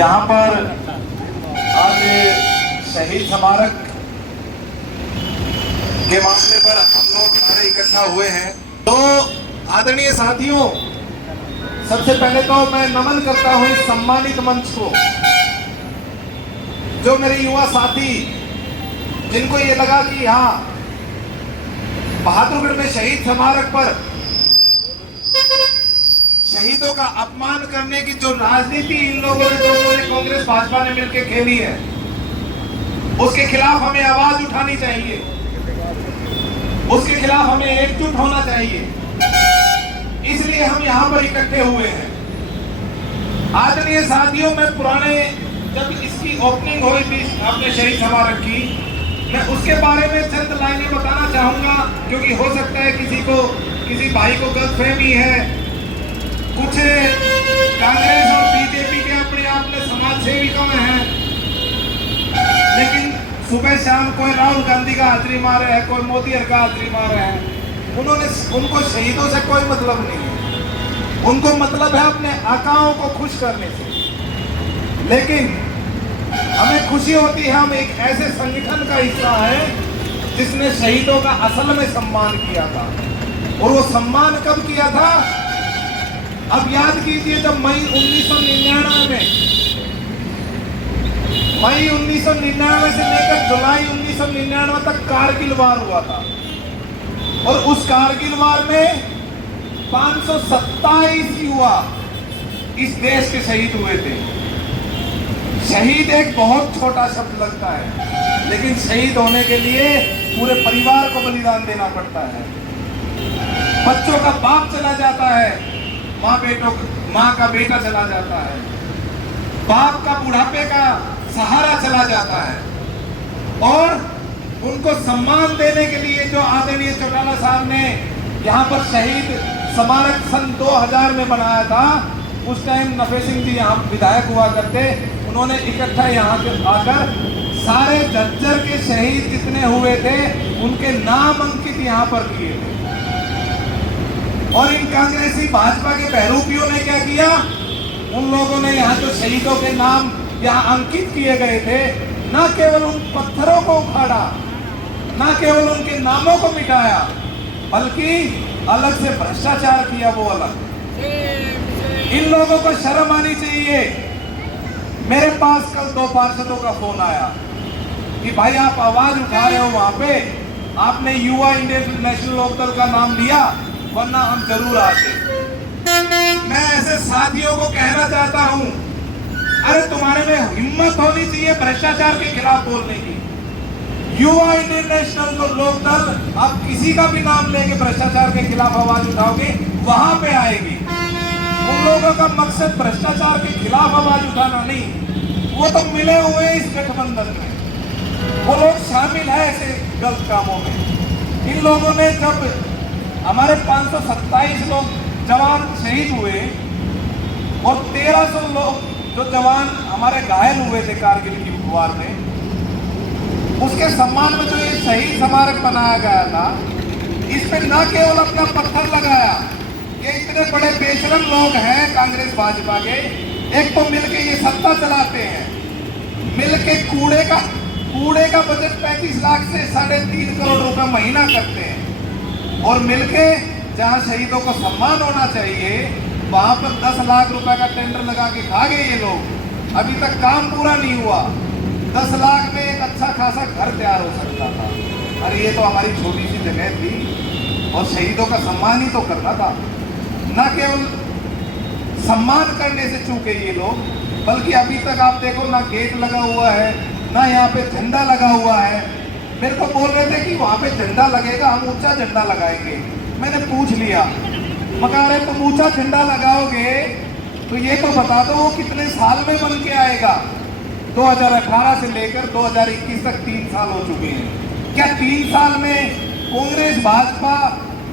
यहाँ पर आज शहीद स्मारक के मामले पर हम लोग सारे इकट्ठा हुए हैं। तो आदरणीय साथियों, सबसे पहले तो मैं नमन करता हूँ इस सम्मानित मंच को, जो मेरे युवा साथी जिनको ये लगा कि यहाँ बहादुरगढ़ में शहीद स्मारक पर शहीदों का अपमान करने की जो राजनीति इन लोगों ने कांग्रेस भाजपा ने मिलकर खेली है, उसके खिलाफ हमें आवाज उठानी चाहिए, उसके खिलाफ हमें एकजुट होना चाहिए। इसलिए हम यहाँ पर इकट्ठे हुए हैं। आदरणीय साथियों, मैं पुराने जब इसकी ओपनिंग हुई थी अपने शहीद स्मारक की, मैं उसके बारे में चंद लाइनें बताना चाहूंगा, क्योंकि हो सकता है किसी भाई को गलतफहमी है। कुछ कांग्रेस और बीजेपी के अपने आप में समाज सेवी कौन है, लेकिन सुबह शाम कोई राहुल गांधी का हाजिरी मार रहे हैं, कोई मोदी का हाजिरी मार रहे हैं। उनको शहीदों से कोई मतलब नहीं है, उनको मतलब है अपने आकाओं को खुश करने से। लेकिन हमें खुशी होती है हम एक ऐसे संगठन का हिस्सा है जिसने शहीदों का असल में सम्मान किया था। और वो सम्मान कब किया था? अब याद कीजिए, जब मई 1999 से लेकर जुलाई 1999 तक कारगिल वार हुआ था, और उस कारगिल वार में 527 युवा इस देश के शहीद हुए थे। शहीद एक बहुत छोटा शब्द लगता है, लेकिन शहीद होने के लिए पूरे परिवार को बलिदान देना पड़ता है। बच्चों का बाप चला जाता है, माँ का बेटा चला जाता है, बाप का बुढ़ापे का सहारा चला जाता है। और उनको सम्मान देने के लिए जो आदरणीय चौटाला साहब ने यहाँ पर शहीद स्मारक सन 2000 में बनाया था, उस टाइम नफे सिंह जी यहाँ विधायक हुआ करते, उन्होंने इकट्ठा यहाँ आकर सारे झज्जर के शहीद जितने हुए थे उनके नाम अंकित यहाँ पर किए थे। और इन कांग्रेसी भाजपा के बहरूपियों ने क्या किया? उन लोगों ने यहाँ जो शहीदों के नाम यहाँ अंकित किए गए थे, न केवल उन पत्थरों को उखाड़ा, न केवल उनके नामों को मिटाया, बल्कि अलग से भ्रष्टाचार किया, वो अलग। इन लोगों को शर्म आनी चाहिए। मेरे पास कल 2 पार्षदों का फोन आया कि भाई आप आवाज उठा रहे हो, वहां पे आपने युवा इंडियन नेशनल लोकदल का नाम लिया, वरना हम जरूर आते। मैं ऐसे साथियों को कहना चाहता हूं, अरे तुम्हारे में हिम्मत होनी चाहिए भ्रष्टाचार के खिलाफ बोलने की। युवा इंडियन नेशनल लोकदल, आप किसी का भी नाम लेके भ्रष्टाचार के खिलाफ आवाज उठाओगे, वहां पे आएगी। उन लोगों का मकसद भ्रष्टाचार के खिलाफ आवाज उठाना नहीं, वो तो मिले हुए इस गठबंधन में, वो लोग शामिल है ऐसे गलत कामों में। इन लोगों ने जब हमारे 527 लोग जवान शहीद हुए और 1300 लोग जो जवान हमारे घायल हुए थे कारगिल की वार में, उसके सम्मान में जो ये शहीद स्मारक बनाया गया था, इस पे न केवल अपना पत्थर लगाया, ये इतने बड़े बेशरम लोग हैं कांग्रेस भाजपा के, एक तो मिलके ये सत्ता चलाते हैं, मिलके कूड़े का बजट 35 लाख से 3.5 करोड़ रुपए महीना करते हैं, और मिलके जहां शहीदों को सम्मान होना चाहिए वहां पर 10 लाख रुपए का टेंडर लगा के खा गए ये लोग। अभी तक काम पूरा नहीं हुआ। 10 लाख में एक अच्छा खासा घर तैयार हो सकता था। अरे ये तो हमारी छोटी सी जगह थी, और शहीदों का सम्मान ही तो करना था। न केवल सम्मान करने से चूके ये लोग, बल्कि अभी तक आप देखो ना गेट लगा हुआ है, ना यहाँ पे झंडा लगा हुआ है। मेरे को बोल रहे थे कि वहाँ पे झंडा लगेगा, हम ऊंचा झंडा लगाएंगे। मैंने पूछ लिया, मगर अरे तुम ऊंचा झंडा लगाओगे तो ये तो बता दो वो कितने साल में बन के आएगा? 2018 से लेकर 2021 तक 3 साल हो चुके हैं। क्या 3 साल में कांग्रेस भाजपा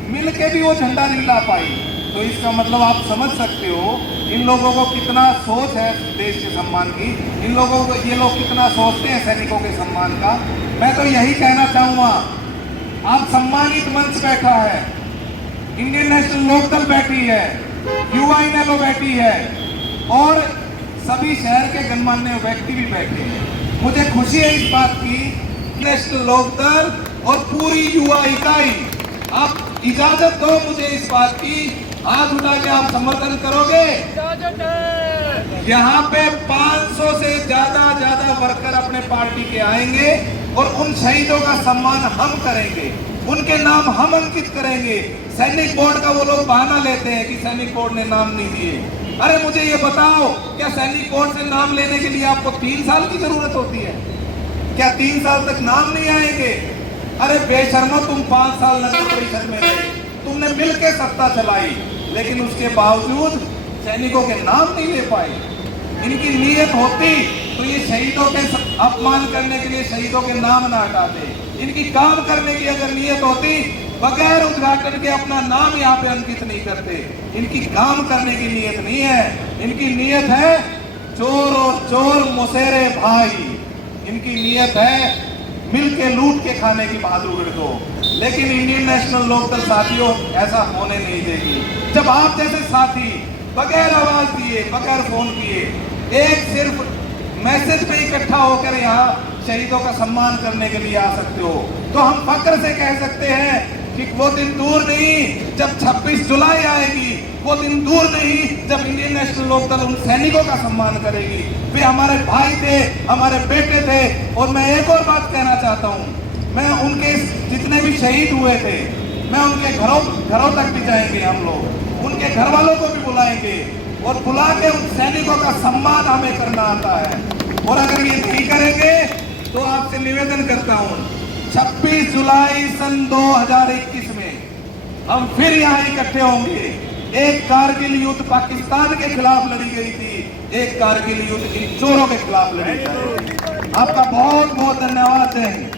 मिलके भी वो झंडा नहीं ला पाई? तो इसका मतलब आप समझ सकते हो इन लोगों को कितना सोच है देश के सम्मान की, इन लोगों को ये लोग कितना सोचते हैं सैनिकों के सम्मान का। मैं तो यही कहना चाहूँगा, आप सम्मानित मंच बैठा है, इंडियन नेशनल लोकदल बैठी है, युवा इनेलो बैठी है, और सभी शहर के गणमान्य व्यक्ति भी बैठे हैं। मुझे खुशी है इस बात की, नेशनल लोकदल और पूरी युवा इकाई, आप इजाजत दो मुझे इस बात की, हाथ उठा के आप समर्थन करोगे? यहाँ पे 500 से ज्यादा वर्कर अपने पार्टी के आएंगे और उन शहीदों का सम्मान हम करेंगे, उनके नाम हम अंकित करेंगे। सैनिक बोर्ड का वो लोग बहाना लेते हैं कि सैनिक बोर्ड ने नाम नहीं दिए। अरे मुझे ये बताओ, क्या सैनिक बोर्ड से नाम लेने के लिए आपको 3 साल की जरूरत होती है? क्या 3 साल तक नाम नहीं आएंगे? अरे बेशर्मो, तुम 5 साल नगर परिषद में रहे, तुमने मिलकर सत्ता चलाई, लेकिन उसके बावजूद सैनिकों के नाम नहीं ले पाए। इनकी नीयत होती तो ये शहीदों के अपमान करने के लिए शहीदों के नाम ना हटाते। इनकी काम करने की अगर नीयत होती, बगैर उद्घाटन के अपना नाम यहाँ पे अंकित नहीं करते। इनकी काम करने की नीयत नहीं है, इनकी नीयत है चोर और चोर मुसेरे भाई। इनकी नीयत है मिल के लूट के खाने की बहादुरी को। लेकिन इंडियन नेशनल लोकदल साथियों ऐसा होने नहीं देगी। जब आप जैसे साथी बगैर आवाज दिए, बगैर फोन किए, एक सिर्फ मैसेज पे इकट्ठा होकर यहाँ शहीदों का सम्मान करने के लिए आ सकते हो, तो हम फक्र से कह सकते हैं कि वो दिन दूर नहीं जब 26 जुलाई आएगी, वो दिन दूर नहीं जब इंडियन नेशनल लोकदल उन सैनिकों का सम्मान करेगी। वे हमारे भाई थे, हमारे बेटे थे। और मैं एक और बात कहना चाहता हूँ, मैं उनके जितने भी शहीद हुए थे, मैं उनके घरों तक भी जाएंगे, हम लोग उनके घर वालों को भी बुलाएंगे और बुला के उन सैनिकों का सम्मान हमें करना आता है। और अगर ये नहीं करेंगे तो आपसे निवेदन करता हूँ, 26 जुलाई सन 2021 में हम फिर यहाँ इकट्ठे होंगे। एक कारगिल युद्ध पाकिस्तान के खिलाफ लड़ी गई थी, एक कारगिल युद्ध इन चोरों के खिलाफ लड़ी गई। आपका बहुत बहुत धन्यवाद है।